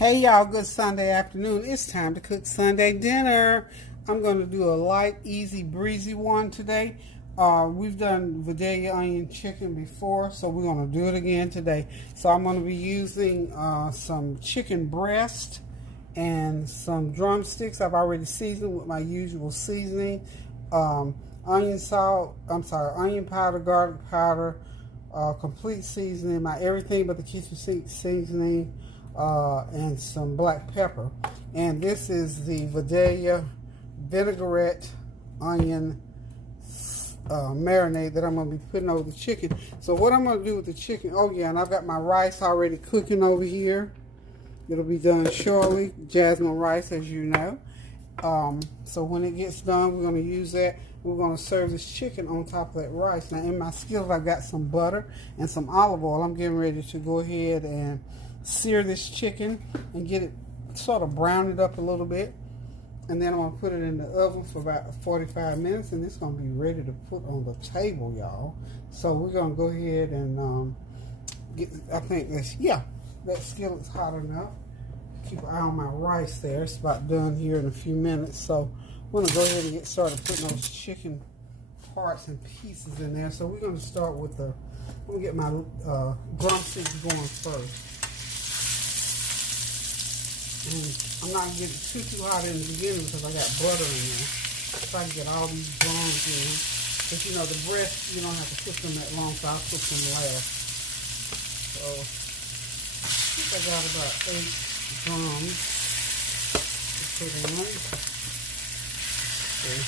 Hey y'all, good Sunday afternoon. It's time to cook Sunday dinner. I'm going to do a light, easy, breezy one today. We've done Vidalia onion chicken before, so we're going to do it again today. So I'm going to be using some chicken breast and some drumsticks. I've already seasoned with my usual seasoning. Onion powder, garlic powder, complete seasoning, my everything but the kitchen sink seasoning, and some black pepper. And this is the Vidalia vinaigrette onion marinade that I'm going to be putting over the chicken. So what I'm going to do with the chicken, oh yeah, and I've got my rice already cooking over here. It'll be done shortly, jasmine rice, as you know. So when it gets done, we're going to use that. We're going to serve this chicken on top of that rice. Now in my skillet, I've got some butter and some olive oil. I'm getting ready to go ahead and sear this chicken and get it sort of brown it up a little bit. And then I'm going to put it in the oven for about 45 minutes, and it's going to be ready to put on the table, y'all. So we're going to go ahead and I think that skillet's hot enough. Keep an eye on my rice there. It's about done here in a few minutes. So I'm going to go ahead and get started putting those chicken parts and pieces in there. So we're going to start with I'm going to get my drumsticks going first. And I'm not getting too hot in the beginning because I got butter in there. Try to get all these drums in. But you know, the breast, you don't have to cook them that long, so I'll cook them last. So I think I got about 8 drums to put in. Okay.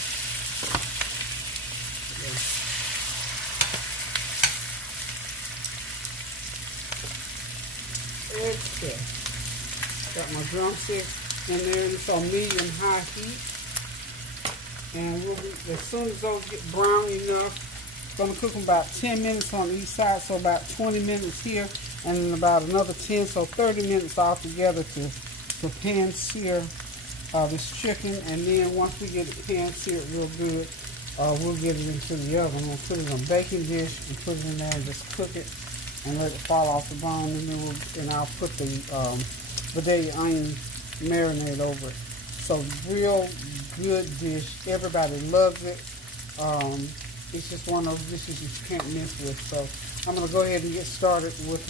Okay. Got my drumsticks in there. It's on medium-high heat. And as soon as those get brown enough, I'm going to cook them about 10 minutes on each side, so about 20 minutes here, and then about another 10, so 30 minutes altogether to pan sear this chicken. And then once we get it pan seared real good, we'll get it into the oven. I'm going to put it in a baking dish and put it in there and just cook it and let it fall off the bone, and then I'll put the Vidalia onion marinade over it. So real good dish. Everybody loves it. It's just one of those dishes you can't miss with. So I'm going to go ahead and get started with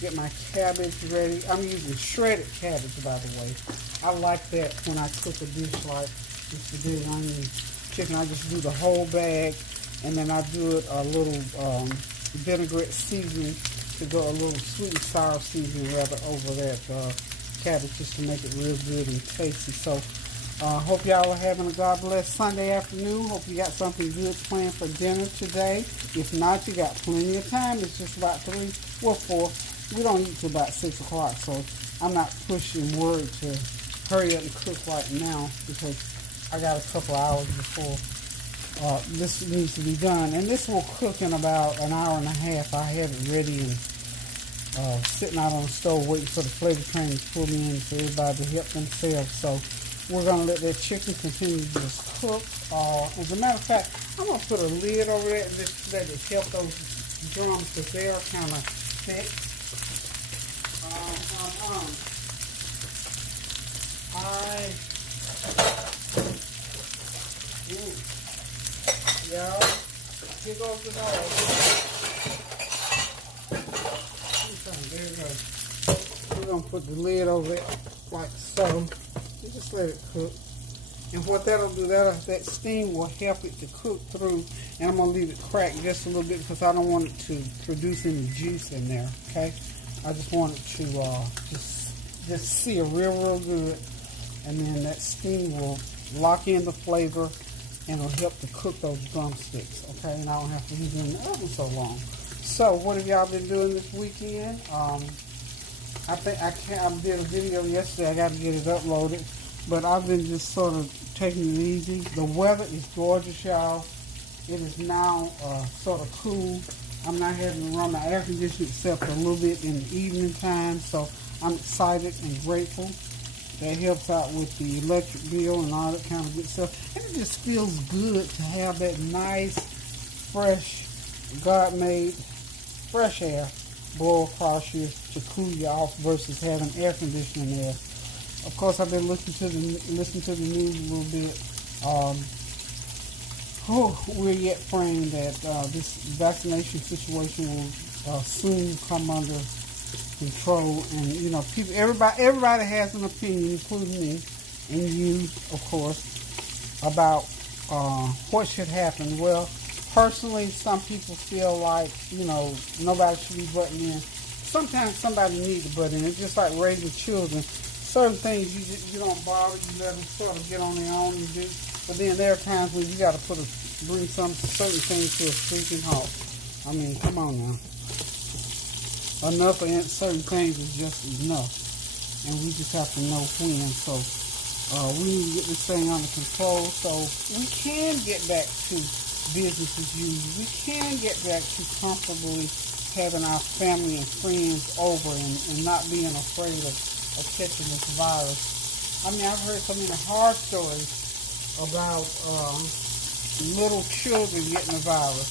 get my cabbage ready. I'm using shredded cabbage, by the way. I like that when I cook a dish like this Vidalia onion chicken. I just do the whole bag, and then I do it a little vinaigrette seasoning to go a little sweet and sour seasoning rather over that cabbage, just to make it real good and tasty. So hope y'all are having a God bless Sunday afternoon. Hope you got something good planned for dinner today. If not, you got plenty of time. It's just about 4. We don't eat till about 6 o'clock, so I'm not pushing word to hurry up and cook right now because I got a couple hours before this needs to be done. And this will cook in about an hour and a half. I have it ready and sitting out on the stove waiting for the flavor train to pull me in for everybody to help themselves. So we're going to let that chicken continue to just cook. As a matter of fact, I'm going to put a lid over that and just let it help those drums because they are kind of thick. Y'all, here goes the dog. There you go. We're going to put the lid over it like so. You just let it cook. And what that'll do, that steam will help it to cook through. And I'm going to leave it cracked just a little bit because I don't want it to produce any juice in there, okay? I just want it to just sear real good. And then that steam will lock in the flavor and it'll help to cook those drumsticks, okay? And I don't have to leave them in the oven so long. So, what have y'all been doing this weekend? I did a video yesterday. I got to get it uploaded. But I've been just sort of taking it easy. The weather is gorgeous, y'all. It is now sort of cool. I'm not having to run my air conditioner except a little bit in the evening time. So, I'm excited and grateful. That helps out with the electric bill and all that kind of good stuff. And it just feels good to have that nice, fresh, God-made fresh air blow across you to cool you off versus having air conditioning there. Of course, I've been listening to the news a little bit. We're yet praying that this vaccination situation will soon come under control. And you know, people, everybody has an opinion, including me and you, of course, about what should happen. Well, personally, some people feel like, you know, nobody should be butting in. Sometimes somebody needs to butt in. It's just like raising children. Certain things you don't bother, you let them sort of get on their own and do. But then there are times when you got to bring certain things to a screeching halt. I mean, come on now. Enough of certain things is just enough, and we just have to know when. So we need to get this thing under control so we can get back to business as usual. We can get back to comfortably having our family and friends over and not being afraid of catching this virus. I mean, I've heard so many horror stories about little children getting the virus,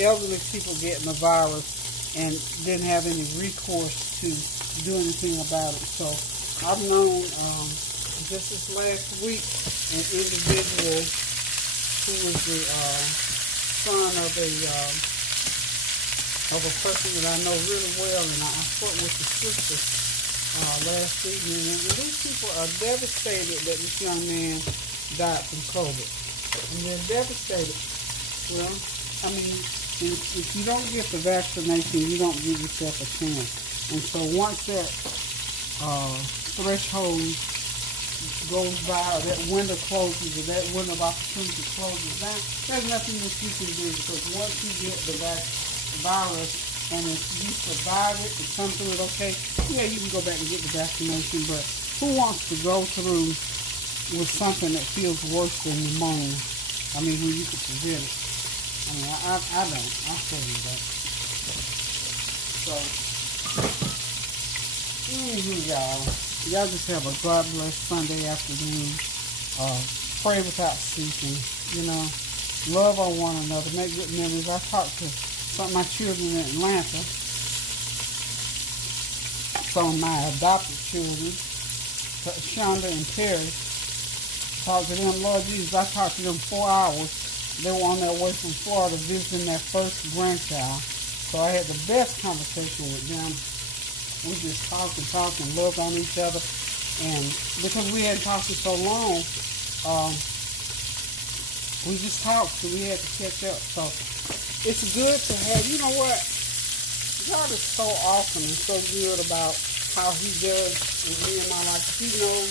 elderly people getting the virus, and didn't have any recourse to do anything about it. So I've known just this last week an individual who was the son of a person that I know really well, and I spoke with the sister last evening, and these people are devastated that this young man died from COVID. And they're devastated. Well, I mean, if you don't get the vaccination, you don't give yourself a chance. And so once that threshold goes by, or that window closes, or that window of opportunity closes down, there's nothing that you can do, because once you get the virus, and if you survive it and come through it okay, yeah, you can go back and get the vaccination. But who wants to go through with something that feels worse than pneumonia? I mean, when you could prevent it. I mean, I don't. I tell you that. So, y'all just have a God bless Sunday afternoon. Pray without ceasing. You know, love on one another. Make good memories. I talked to some of my children in Atlanta. Some of my adopted children, Shonda and Terry. Talked to them, Lord Jesus, I talked to them 4 hours. They were on their way from Florida visiting their first grandchild. So I had the best conversation with them. We just talked and loved on each other. And because we hadn't talked in so long, we just talked, so we had to catch up. So it's good to have, you know what? God is so awesome and so good about how he does in me and my life. He knows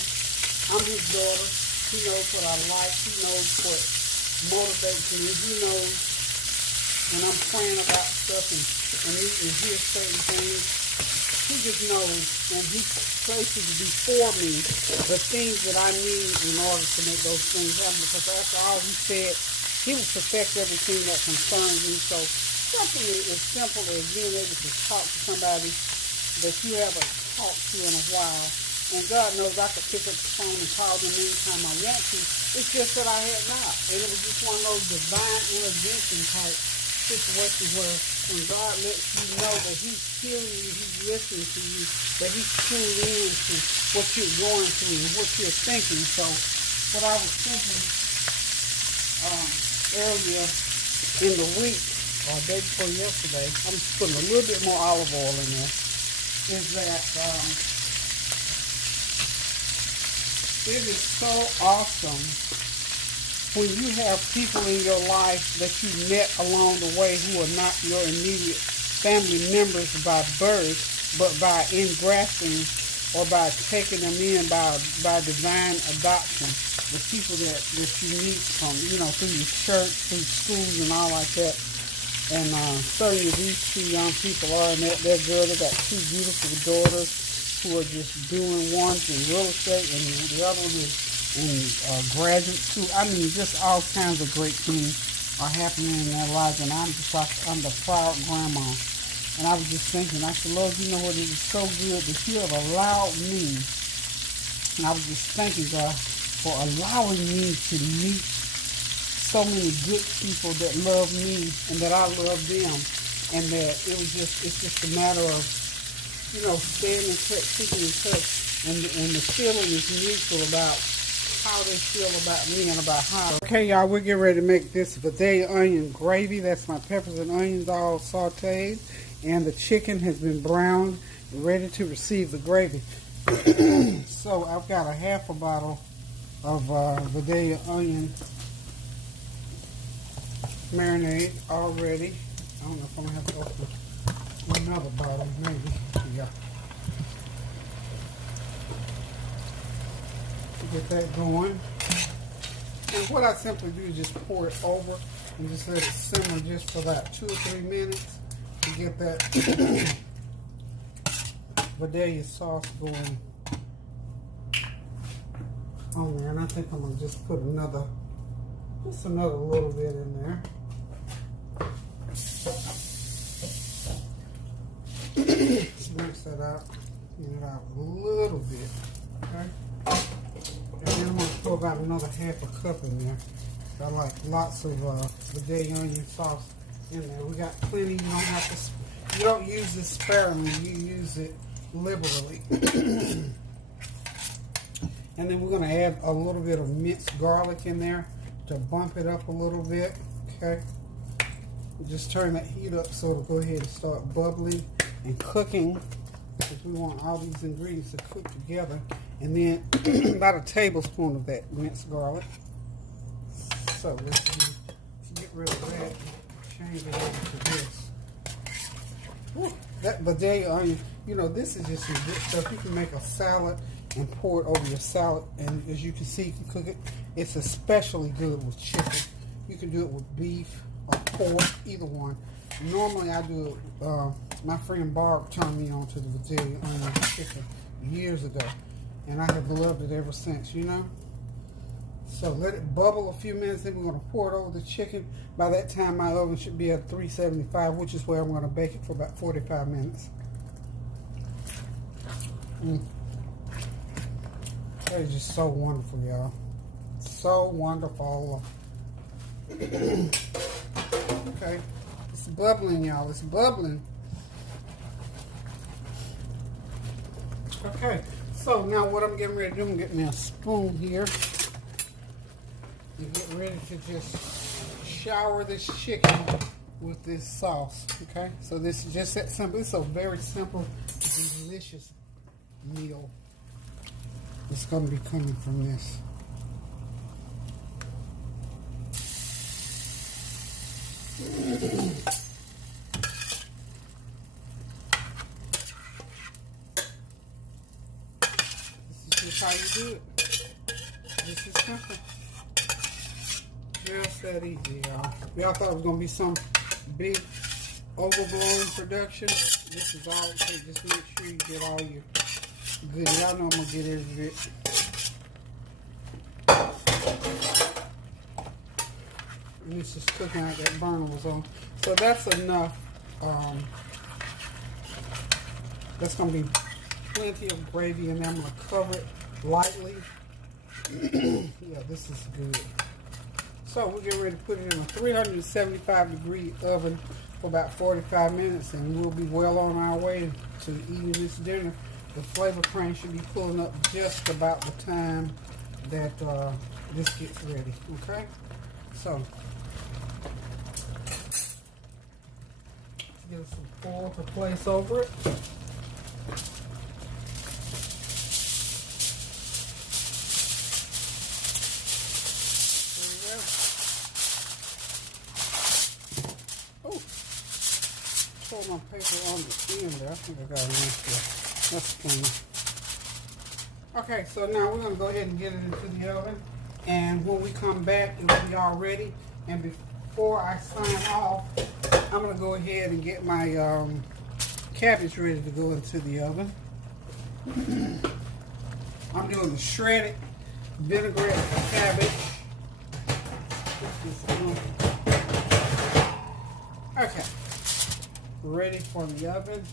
I'm his daughter. He knows what I like. He knows what motivates me. He knows when I'm praying about stuff and needing to hear certain things. He just knows, and he places before me the things that I need in order to make those things happen. Because after all, he said he will perfect everything that concerns me. So something as simple as being able to talk to somebody that you haven't talked to in a while. And God knows I could pick up the phone and call them anytime I want to. It's just that I had not. And it was just one of those divine intervention type situations where when God lets you know that he's hearing you, he's listening to you, that he's tuned in to what you're going through and what you're thinking. So what I was thinking earlier in the week, or day before yesterday, I'm just putting a little bit more olive oil in there, is that it is so awesome when you have people in your life that you met along the way who are not your immediate family members by birth, but by engrafting or by taking them in by divine adoption. The people that you meet from, you know, through your church, through schools and all like that. And certainly these two young people are, and they're good. They got two beautiful daughters who are just doing one's in real estate and the other one is in graduate school. I mean, just all kinds of great things are happening in their lives, and I'm the proud grandma. And I was just thinking, I said, Lord, you know what, it is so good that you have allowed me, and I was just thanking God for allowing me to meet so many good people that love me and that I love them. and that it's just a matter of, staying in touch, keeping in touch, and the feeling is mutual about how they feel about me and about how. Okay, y'all, we're getting ready to make this Vidalia onion gravy. That's my peppers and onions all sauteed, and the chicken has been browned, ready to receive the gravy. So I've got a half a bottle of Vidalia onion marinade already. I don't know if I'm gonna have to open another bottle, maybe. Yeah. Get that going. And what I simply do is just pour it over and just let it simmer just for about 2 or 3 minutes to get that Vidalia sauce going on there. And I think I'm gonna just put another little bit in there. Just mix that out, clean it out a little bit, okay? And then I'm gonna throw about another half a cup in there. I like lots of Vidalia onion sauce in there. We got plenty. You don't use this sparingly. You use it liberally. And then we're gonna add a little bit of minced garlic in there to bump it up a little bit. Okay. Just turn that heat up so it'll go ahead and start bubbling and cooking, because we want all these ingredients to cook together. And then about a tablespoon of that minced garlic. So let's get rid of that and change it over to this. Woo, that Vidalia onion, this is just some good stuff. You can make a salad and pour it over your salad, and as you can see, you can cook it. It's especially good with chicken. You can do it with beef or pork, either one. Normally I do it, my friend Barb turned me on to the Vidalia onion chicken years ago, and I have loved it ever since, So let it bubble a few minutes, then we're going to pour it over the chicken. By that time my oven should be at 375, which is where I'm going to bake it for about 45 minutes. That is just so wonderful, y'all. So wonderful. Okay. It's bubbling, y'all. It's bubbling. Okay. So now what I'm getting ready to do, I'm getting me a spoon here. And get ready to just shower this chicken with this sauce. Okay. So this is just that simple. It's a very simple, delicious meal. It's going to be coming from this. This is just how you do it. This is simple. Just that easy, y'all. Y'all thought it was going to be some big, overblown production. This is all it takes. Just make sure you get all your good. Y'all know I'm going to get every bit. And it's just cooking out. That burner was on. So that's enough. That's going to be plenty of gravy, and then I'm going to cover it lightly. Yeah, this is good. So we're getting ready to put it in a 375-degree oven for about 45 minutes, and we'll be well on our way to eating this dinner. The flavor crane should be pulling up just about the time that this gets ready, okay? So, let's get some foil to place over it. There we go. Oh, pulled my paper on the end there. I think I got it in there. That's clean. Okay, so now we're going to go ahead and get it into the oven. And when we come back, it will be all ready. And before I sign off, I'm going to go ahead and get my cabbage ready to go into the oven. I'm doing the shredded vinaigrette cabbage. Okay. Ready for the oven.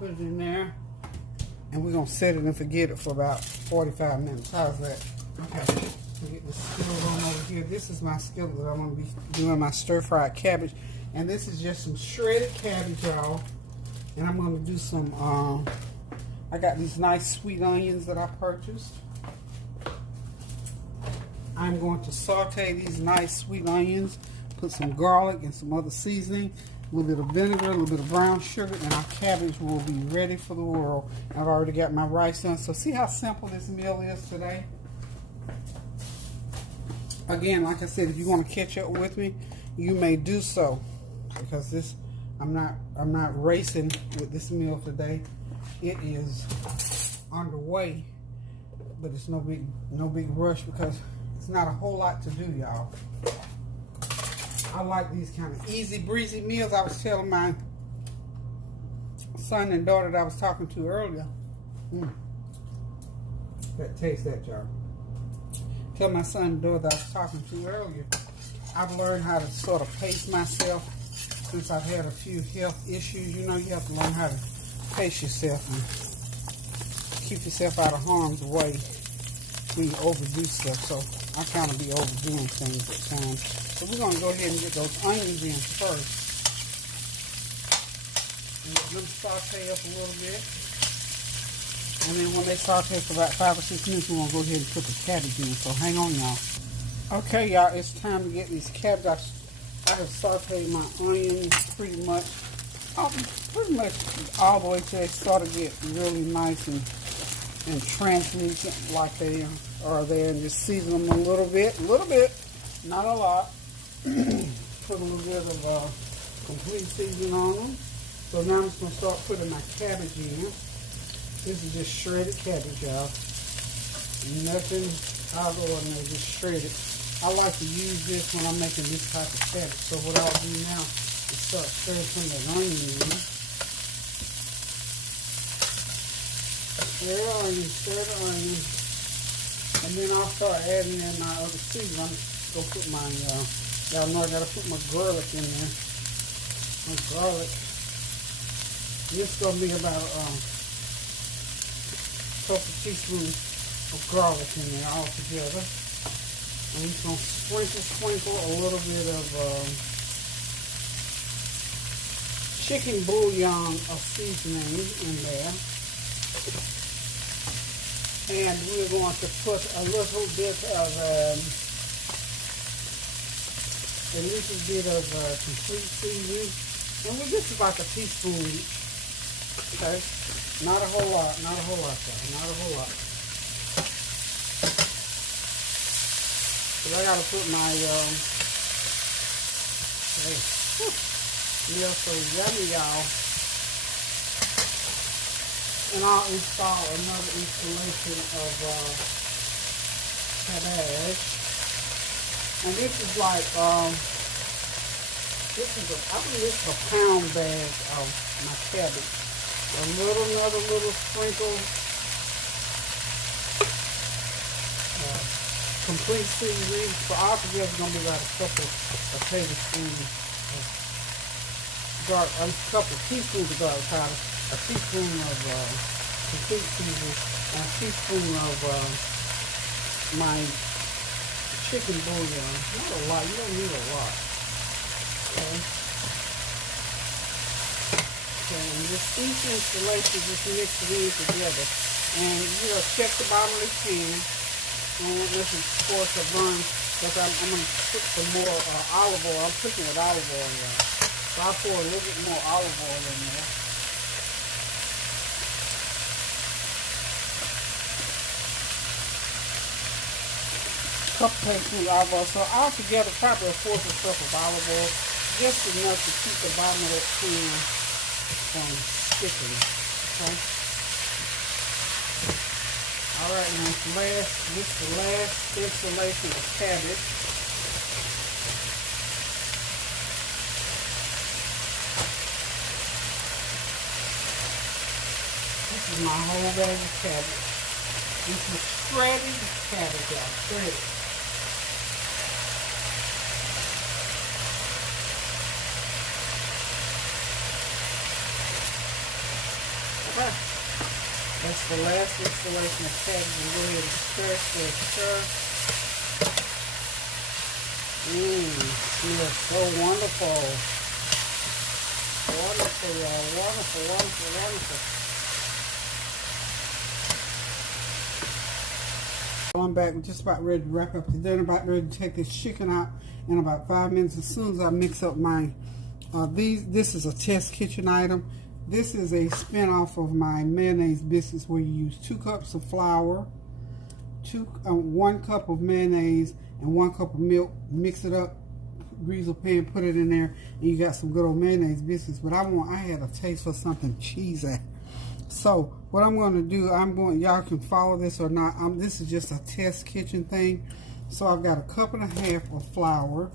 Put it in there, and we're going to set it and forget it for about 45 minutes. How's that? Okay, we'll get the skillet on over here. This is my skillet that I'm going to be doing my stir-fried cabbage. And this is just some shredded cabbage, y'all. And I'm going to do some, I got these nice sweet onions that I purchased. I'm going to saute these nice sweet onions, put some garlic and some other seasoning, a little bit of vinegar, a little bit of brown sugar, and our cabbage will be ready for the world. I've already got my rice done. So see how simple this meal is today? Again, like I said, if you want to catch up with me, you may do so, because this I'm not racing with this meal today. It is underway, but it's no big rush because it's not a whole lot to do, y'all. I like these kind of easy breezy meals. I was telling my son and daughter that I was talking to earlier. Taste that, y'all. Tell my son and daughter that I was talking to earlier. I've learned how to sort of pace myself since I've had a few health issues. You know, you have to learn how to pace yourself and keep yourself out of harm's way when you overdo stuff. So I kind of be overdoing things at times. So we're going to go ahead and get those onions in first. And let them saute up a little bit. And then when they saute for about 5 or 6 minutes, we're going to go ahead and put the cabbage in. So hang on, y'all. Okay, y'all, it's time to get these cabbage. I have sauteed my onions pretty much all the way till they sort of get really nice and translucent like they are there, and just season them a little bit, not a lot. Put a little bit of complete seasoning on them. So now I'm just going to start putting my cabbage in. This is just shredded cabbage, y'all. Nothing out of the ordinary, just shredded. I like to use this when I'm making this type of cabbage. So what I'll do now is start stirring some of the onion in. Stir the onion. And then I'll start adding in my other seasoning. I'm just going to put my, y'all know I got to put my garlic in there. My garlic. This is going to be about a couple teaspoons of garlic in there all together. And we're going to sprinkle a little bit of chicken bouillon of seasoning in there. And we're going to put a little bit of complete seasoning. And we're just about a teaspoon each. Okay? Not a whole lot, y'all. Not a whole lot. Because I got to put my, meal so yummy, y'all. And I'll install another installation of Cabbage. And this is like, I believe this is a pound bag of my cabbage. Another little sprinkle. Complete seasoning. So altogether it's going to be about a couple of tablespoons of garlic, a couple of teaspoons of garlic powder, a teaspoon of complete seasoning, and a teaspoon of my chicken bouillon. Not a lot. You don't need a lot. Okay. And just each installation, just mix it in together. And you know, check the bottom of the pan. And this is, of course, a burn, because I'm going to put some more olive oil. I'm cooking with olive oil now. So I'll pour a little bit more olive oil in there. Couple tablespoons of olive oil. So altogether, probably a fourth of a cup of olive oil. Just enough to keep the bottom of that pan from sticking. Okay? Alright, now this is the last installation of cabbage. This is my whole bag of cabbage. This is shredded cabbage, y'all. Shredded. Okay. That's the last installation of cabbage. And go ahead and stir. Smells so wonderful. Wonderful, y'all. Wonderful, wonderful, wonderful. I'm back, just about ready to wrap up the dinner, about ready to take this chicken out in about 5 minutes. As soon as I mix up my, this is a test kitchen item. This is a spin-off of my mayonnaise biscuits where you use 2 cups of flour, 1 cup of mayonnaise, and 1 cup of milk. Mix it up, grease a pan, put it in there, and you got some good old mayonnaise biscuits. But I had a taste for something cheesy. So what I'm going to do, y'all can follow this or not. This is just a test kitchen thing. So I've got a cup and a half of flour,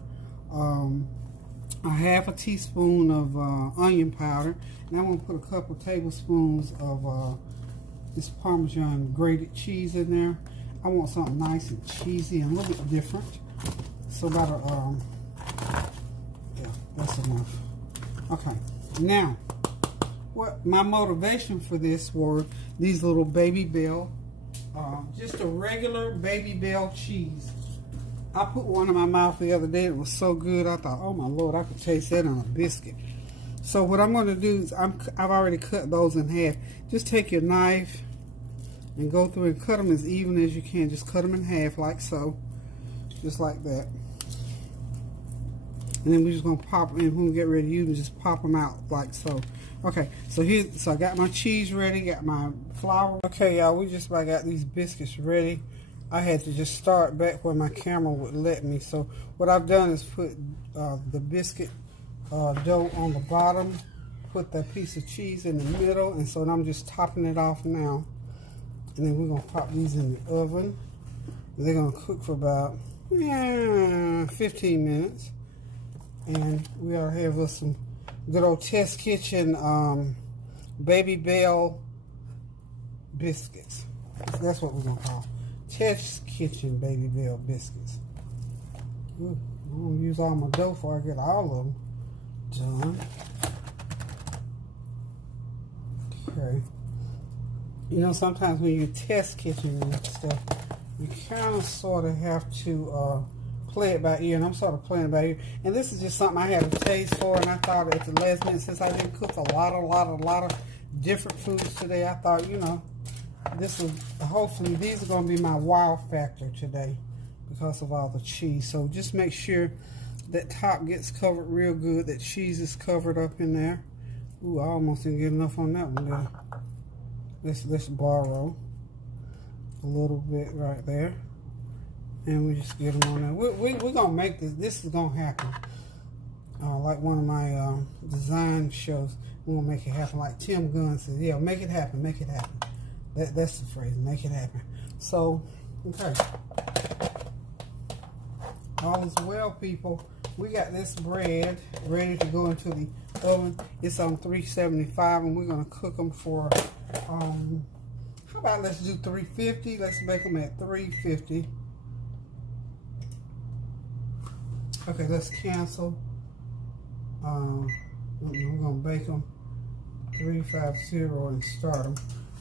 a half a teaspoon of onion powder, and I'm going to put a couple tablespoons of this Parmesan grated cheese in there. I want something nice and cheesy and a little bit different. So about yeah, that's enough. Okay, now what my motivation for this were these little Babybel, just a regular Babybel cheese. I put one in my mouth the other day. It was so good. I thought, oh my Lord, I could taste that on a biscuit. So what I'm going to do is I've already cut those in half. Just take your knife and go through and cut them as even as you can. Just cut them in half like so, just like that. And then we're just going to pop them in. When we get ready to use them, just pop them out like so. Okay, so I got my cheese ready, got my flour. Okay, y'all, we just about got these biscuits ready. I had to just start back where my camera would let me. So what I've done is put the biscuit dough on the bottom, put that piece of cheese in the middle, and so I'm just topping it off now. And then we're going to pop these in the oven. And they're going to cook for about 15 minutes. And we ought to have us some good old test kitchen Babybel biscuits. That's what we're going to call test kitchen Babybel biscuits. Ooh, I'm going to use all my dough before I get all of them done. Okay. You know, sometimes when you test kitchen and stuff, you kind of sort of have to play it by ear, and I'm sort of playing it by ear. And this is just something I had a taste for, and I thought at the last minute, since I didn't cook a lot of different foods today, I thought, you know, this was, hopefully these are going to be my wow factor today because of all the cheese. So just make sure that top gets covered real good, that cheese is covered up in there. Ooh, I almost didn't get enough on that one. Let's borrow a little bit right there. And we just get them on there. We're going to make this. This is going to happen. Like one of my design shows, we're going to make it happen. Like Tim Gunn says, yeah, make it happen, make it happen. That's the phrase, make it happen. So, okay. All is well, people. We got this bread ready to go into the oven. It's on 375, and we're going to cook them for, how about let's do 350? Let's make them at 350. Okay, let's cancel. We're going to bake them 350 and start them.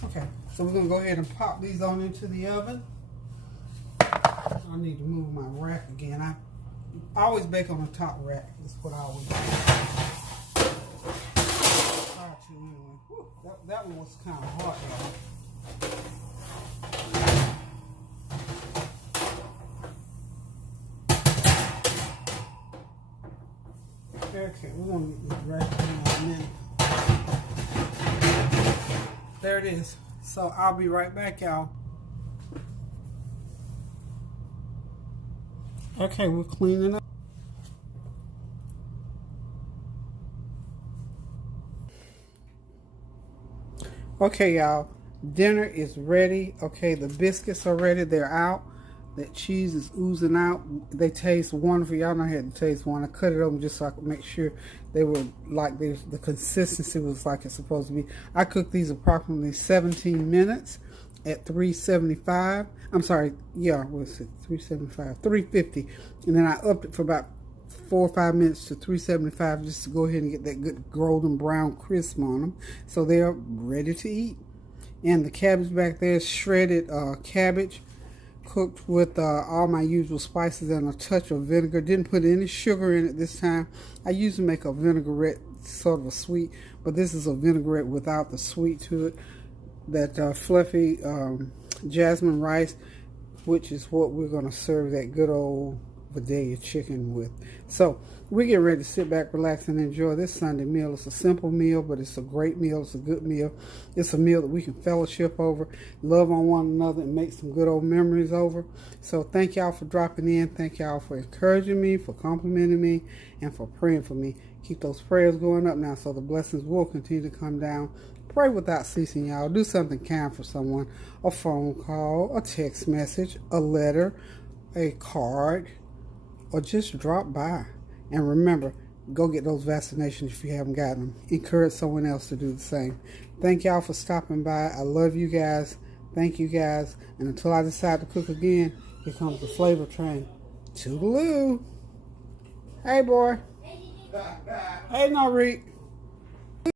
Okay, so we're going to go ahead and pop these on into the oven. I need to move my rack again. I always bake on the top rack. That's what I always do. Try to anyway. Whew, that one was kind of hot, y'all. Okay, we're going to get this rack in a minute. There it is. So I'll be right back, y'all. Okay, we're cleaning up. Okay, y'all. Dinner is ready. Okay, the biscuits are ready. They're out. That cheese is oozing out. They taste wonderful. Y'all know I had to taste one. I cut it open just so I could make sure they were like the consistency was like it's supposed to be. I cooked these approximately 17 minutes at 375. I'm sorry, yeah, what's it? 375, 350. And then I upped it for about 4 or 5 minutes to 375 just to go ahead and get that good golden brown crisp on them. So they're ready to eat. And the cabbage back there is shredded cabbage, cooked with all my usual spices and a touch of vinegar. Didn't put any sugar in it this time. I usually make a vinaigrette sort of a sweet, but this is a vinaigrette without the sweet to it. That fluffy jasmine rice, which is what we're going to serve that good old Vidalia chicken with. So we get ready to sit back, relax, and enjoy this Sunday meal. It's a simple meal, but it's a great meal. It's a good meal. It's a meal that we can fellowship over, love on one another, and make some good old memories over. So thank y'all for dropping in. Thank y'all for encouraging me, for complimenting me, and for praying for me. Keep those prayers going up now so the blessings will continue to come down. Pray without ceasing, y'all. Do something kind for someone. A phone call, a text message, a letter, a card, or just drop by. And remember, go get those vaccinations if you haven't gotten them. Encourage someone else to do the same. Thank y'all for stopping by. I love you guys. Thank you guys. And until I decide to cook again, here comes the flavor train. Toodaloo. Hey, boy. Hey, Norit.